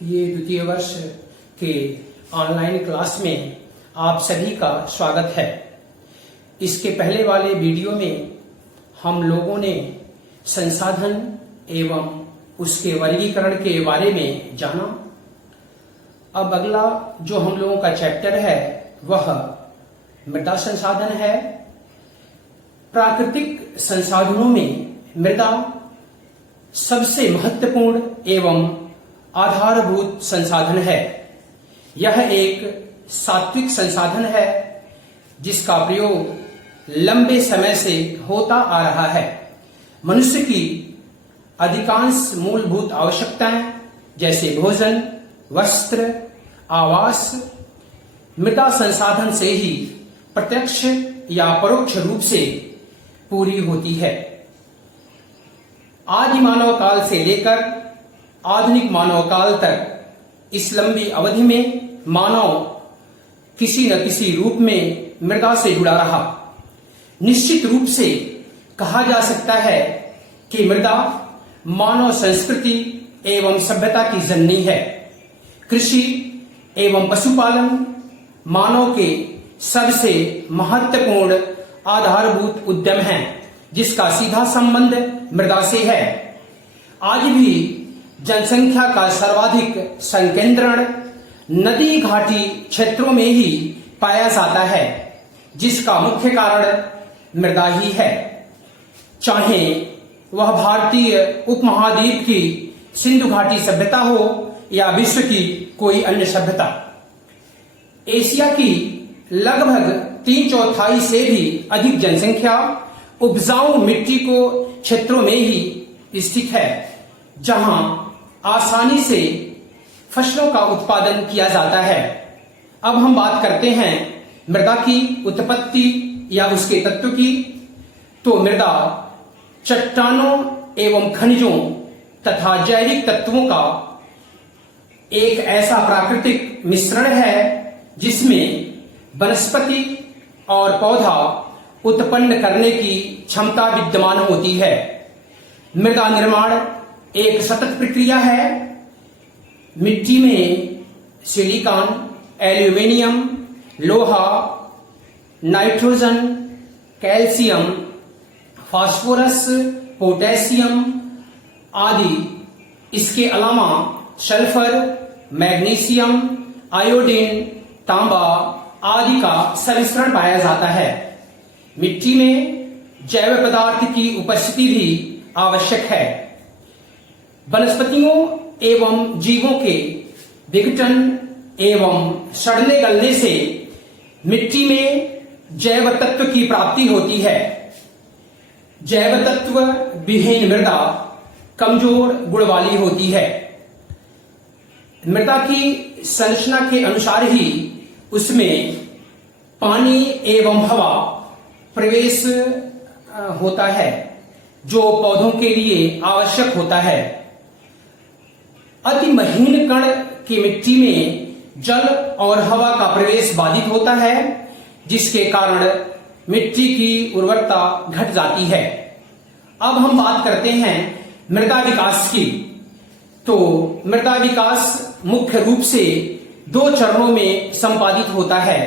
ये द्वितीय वर्ष के ऑनलाइन क्लास में आप सभी का स्वागत है। इसके पहले वाले वीडियो में हम लोगों ने संसाधन एवं उसके वर्गीकरण के बारे में जाना। अब अगला जो हम लोगों का चैप्टर है वह मृदा संसाधन है। प्राकृतिक संसाधनों में मृदा सबसे महत्वपूर्ण एवं आधारभूत संसाधन है। यह एक सात्विक संसाधन है जिसका प्रयोग लंबे समय से होता आ रहा है। मनुष्य की अधिकांश मूलभूत आवश्यकताएं जैसे भोजन, वस्त्र, आवास मृदा संसाधन से ही प्रत्यक्ष या परोक्ष रूप से पूरी होती है। आदि मानव काल से लेकर आधुनिक मानव काल तक इस लंबी अवधि में मानव किसी न किसी रूप में मृदा से जुड़ा रहा। निश्चित रूप से कहा जा सकता है कि मृदा मानव संस्कृति एवं सभ्यता की जननी है। कृषि एवं पशुपालन मानव के सबसे महत्वपूर्ण आधारभूत उद्यम हैं, जिसका सीधा संबंध मृदा से है। आज भी जनसंख्या का सर्वाधिक संकेंद्रण नदी घाटी क्षेत्रों में ही पाया जाता है, जिसका मुख्य कारण मृदा ही है। चाहे वह भारतीय उपमहाद्वीप की सिंधु घाटी सभ्यता हो या विश्व की कोई अन्य सभ्यता। एशिया की लगभग 3/4 से भी अधिक जनसंख्या उपजाऊ मिट्टी को क्षेत्रों में ही स्थित है, जहां आसानी से फसलों का उत्पादन किया जाता है। अब हम बात करते हैं मृदा की उत्पत्ति या उसके तत्व की। तो मृदा चट्टानों एवं खनिजों तथा जैविक तत्वों का एक ऐसा प्राकृतिक मिश्रण है जिसमें वनस्पति और पौधा उत्पन्न करने की क्षमता विद्यमान होती है। मृदा निर्माण एक सतत प्रक्रिया है। मिट्टी में सिलिकॉन, एल्यूमिनियम, लोहा, नाइट्रोजन, कैल्शियम, फास्फोरस, पोटेशियम आदि, इसके अलावा सल्फर, मैग्नीशियम, आयोडीन, तांबा आदि का संमिश्रण पाया जाता है। मिट्टी में जैव पदार्थ की उपस्थिति भी आवश्यक है। वनस्पतियों एवं जीवों के विघटन एवं सड़ने गलने से मिट्टी में जैव तत्व की प्राप्ति होती है। जैव तत्व विहीन मृदा कमजोर गुण वाली होती है। मृदा की संरचना के अनुसार ही उसमें पानी एवं हवा प्रवेश होता है, जो पौधों के लिए आवश्यक होता है। अति महीन कण की मिट्टी में जल और हवा का प्रवेश बाधित होता है, जिसके कारण मिट्टी की उर्वरता घट जाती है। अब हम बात करते हैं मृदा विकास की। तो मृदा विकास मुख्य रूप से 2 चरणों में संपादित होता है।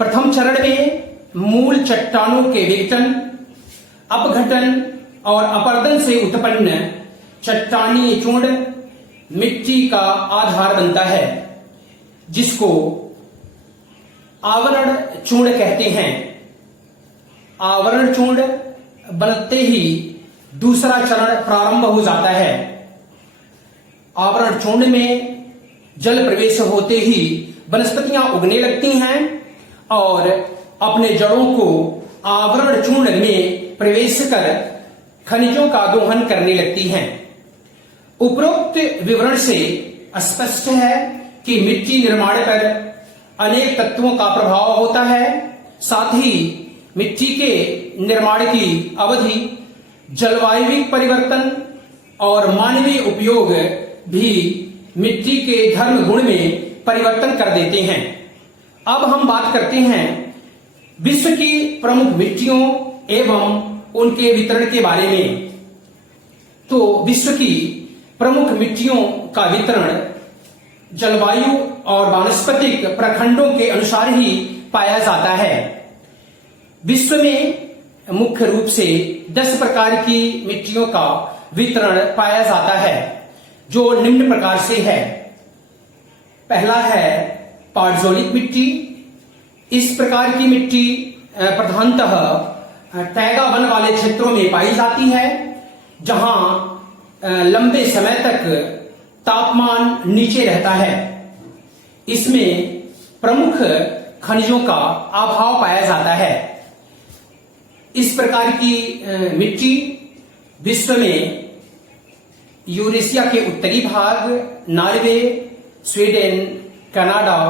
प्रथम चरण में मूल चट्टानों के विघटन, अपघटन और अपर्दन से उत्पन्न चट्टानी चूर्ण मिट्टी का आधार बनता है, जिसको आवरण चूर्ण कहते हैं। आवरण चूर्ण बनते ही दूसरा चरण प्रारंभ हो जाता है। आवरण चूर्ण में जल प्रवेश होते ही वनस्पतियां उगने लगती हैं और अपने जड़ों को आवरण चूर्ण में प्रवेश कर खनिजों का दोहन करने लगती हैं। उपरोक्त विवरण से स्पष्ट है कि मिट्टी निर्माण पर अनेक तत्वों का प्रभाव होता है। साथ ही मिट्टी के निर्माण की अवधि, जलवायु परिवर्तन और मानवीय उपयोग भी मिट्टी के धर्म गुण में परिवर्तन कर देते हैं। अब हम बात करते हैं विश्व की प्रमुख मिट्टियों एवं उनके वितरण के बारे में। तो विश्व की प्रमुख मिट्टियों का वितरण जलवायु और वानस्पतिक प्रखंडों के अनुसार ही पाया जाता है। विश्व में मुख्य रूप से 10 प्रकार की मिट्टियों का वितरण पाया जाता है, जो निम्न प्रकार से है। पहला है पार्जोलिक मिट्टी। इस प्रकार की मिट्टी प्रधानतः तैगा वन वाले क्षेत्रों में पाई जाती है, जहां लंबे समय तक तापमान नीचे रहता है। इसमें प्रमुख खनिजों का अभाव पाया जाता है। इस प्रकार की मिट्टी विश्व में यूरेशिया के उत्तरी भाग, नॉर्वे, स्वीडन, कनाडा,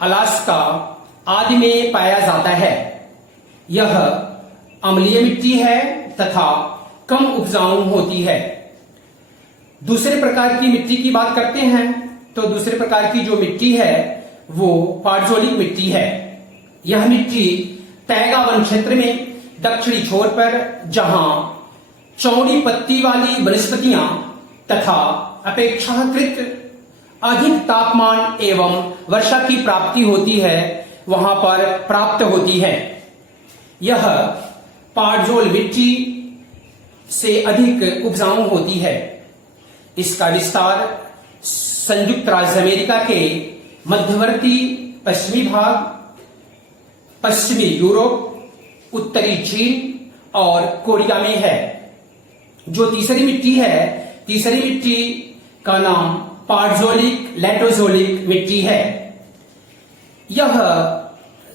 अलास्का आदि में पाया जाता है। यह अम्लीय मिट्टी है तथा कम उपजाऊ होती है। दूसरे प्रकार की मिट्टी की बात करते हैं तो दूसरे प्रकार की जो मिट्टी है वो पार्जोलिक मिट्टी है। यह मिट्टी तैगा वन क्षेत्र में दक्षिणी छोर पर, जहां चौड़ी पत्ती वाली वनस्पतियां तथा अपेक्षाकृत अधिक तापमान एवं वर्षा की प्राप्ति होती है, वहां पर प्राप्त होती है। यह पार्जोल मिट्टी से अधिक उपजाऊ होती है। इसका विस्तार संयुक्त राज्य अमेरिका के मध्यवर्ती पश्चिमी भाग, पश्चिमी यूरोप, उत्तरी चीन और कोरिया में है। जो तीसरी मिट्टी है, तीसरी मिट्टी का नाम पार्जोलिक लैटोजोलिक मिट्टी है। यह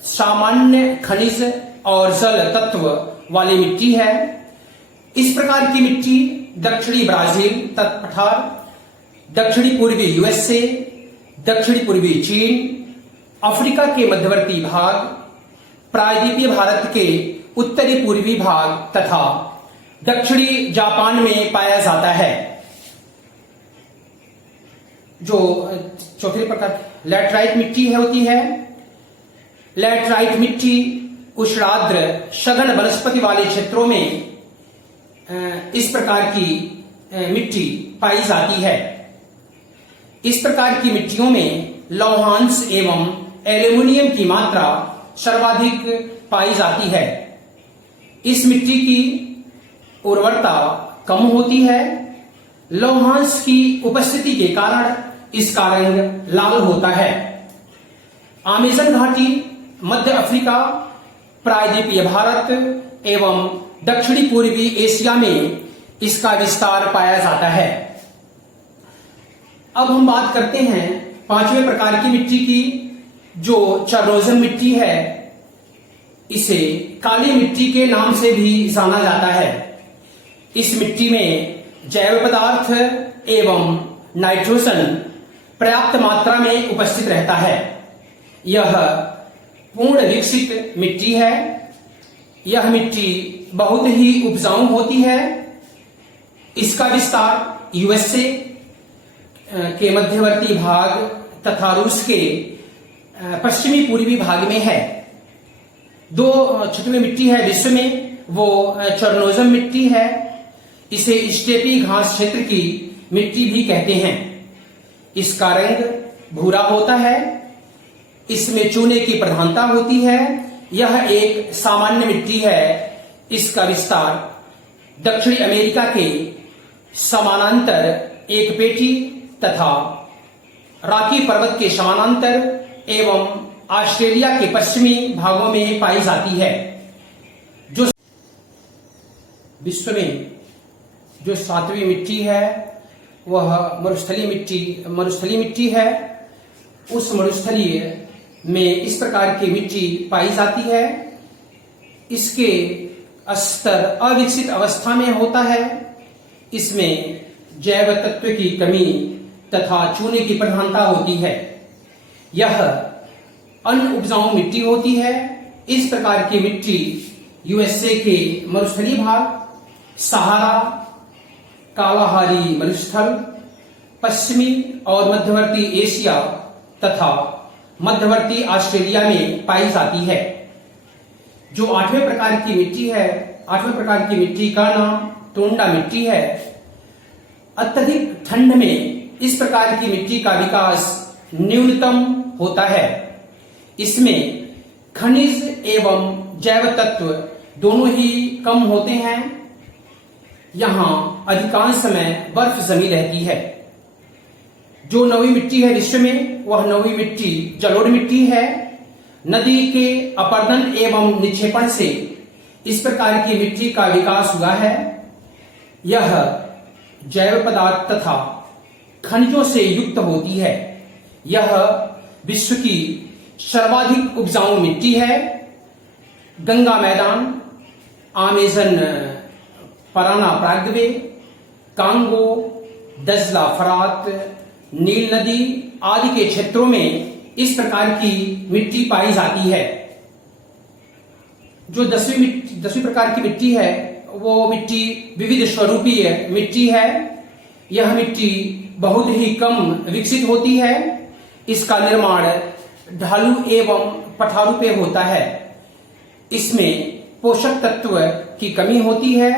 सामान्य खनिज और जल तत्व वाली मिट्टी है। इस प्रकार की मिट्टी दक्षिणी ब्राजील तटपठार, दक्षिणी पूर्वी यूएसए, दक्षिणी पूर्वी चीन, अफ्रीका के मध्यवर्ती भाग, प्रायद्वीपीय भारत के उत्तरी पूर्वी भाग तथा दक्षिणी जापान में पाया जाता है। जो चौथे प्रकार लैटराइट मिट्टी होती है। लैटराइट मिट्टी उष्णाद्र सघन वनस्पति वाले क्षेत्रों में इस प्रकार की मिट्टी पाई जाती है। इस प्रकार की मिट्टियों में लौहांश एवं एल्यूमिनियम की मात्रा सर्वाधिक पाई जाती है। इस मिट्टी की उर्वरता कम होती है। लौहांश की उपस्थिति के कारण इसका रंग लाल होता है। अमेज़न घाटी, मध्य अफ्रीका, प्रायद्वीपीय भारत एवं दक्षिणी पूर्वी एशिया में इसका विस्तार पाया जाता है। अब हम बात करते हैं पांचवें प्रकार की मिट्टी की, जो चरनोजम मिट्टी है। इसे काली मिट्टी के नाम से भी जाना जाता है। इस मिट्टी में जैव पदार्थ एवं नाइट्रोजन पर्याप्त मात्रा में उपस्थित रहता है। यह पूर्ण विकसित मिट्टी है। यह मिट्टी बहुत ही उपजाऊ होती है। इसका विस्तार यूएसए के मध्यवर्ती भाग तथा रूस के पश्चिमी पूर्वी भाग में है। दो छठवीं मिट्टी है विश्व में, वो चरनोजम मिट्टी है। इसे स्टेपी घास क्षेत्र की मिट्टी भी कहते हैं। इसका रंग भूरा होता है। इसमें चूने की प्रधानता होती है। यह एक सामान्य मिट्टी है। इसका विस्तार दक्षिणी अमेरिका के समानांतर एक पेटी तथा रॉकी पर्वत के समानांतर एवं ऑस्ट्रेलिया के पश्चिमी भागों में पाई जाती है। जो विश्व में जो सातवीं मिट्टी है वह मरुस्थलीय मिट्टी है। उस मरुस्थलीय में इस प्रकार की मिट्टी पाई जाती है। इसके स्तर अविकसित अवस्था में होता है। इसमें जैव तत्व की कमी तथा चूने की प्रधानता होती है। यह अन उपजाऊ मिट्टी होती है। इस प्रकार की मिट्टी यूएसए के मरुस्थलीय भाग, सहारा, कालाहारी मरुस्थल, पश्चिमी और मध्यवर्ती एशिया तथा मध्यवर्ती ऑस्ट्रेलिया में पाई जाती है। जो आठवें प्रकार की मिट्टी है, आठवें प्रकार की मिट्टी का नाम टोंडा मिट्टी है। अत्यधिक ठंड में इस प्रकार की मिट्टी का विकास न्यूनतम होता है। इसमें खनिज एवं जैव तत्व दोनों ही कम होते हैं। यहाँ अधिकांश समय बर्फ जमी रहती है। जो नवी मिट्टी है विश्व में, वह नवी मिट्टी जलोढ़ मिट्टी है। नदी के अपरदन एवं निक्षेपण से इस प्रकार की मिट्टी का विकास हुआ है। यह जैव पदार्थ तथा खनिजों से युक्त होती है। यह विश्व की सर्वाधिक उपजाऊ मिट्टी है। गंगा मैदान, अमेज़न पराना प्राग्वे, कांगो, दजला फरात, नील नदी आदि के क्षेत्रों में इस प्रकार की मिट्टी पाई जाती है। जो 10वीं प्रकार की मिट्टी है वो मिट्टी विविध स्वरूपीय मिट्टी है। यह मिट्टी बहुत ही कम विकसित होती है। इसका निर्माण ढालू एवं पठारू पे होता है। इसमें पोषक तत्व की कमी होती है।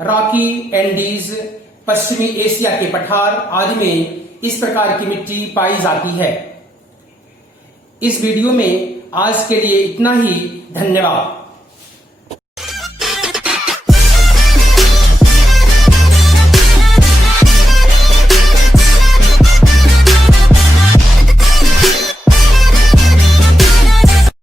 रॉकी, एंडीज, पश्चिमी एशिया के पठार आदि में इस प्रकार की मिट्टी पाई जाती है। इस वीडियो में आज के लिए इतना ही। धन्यवाद।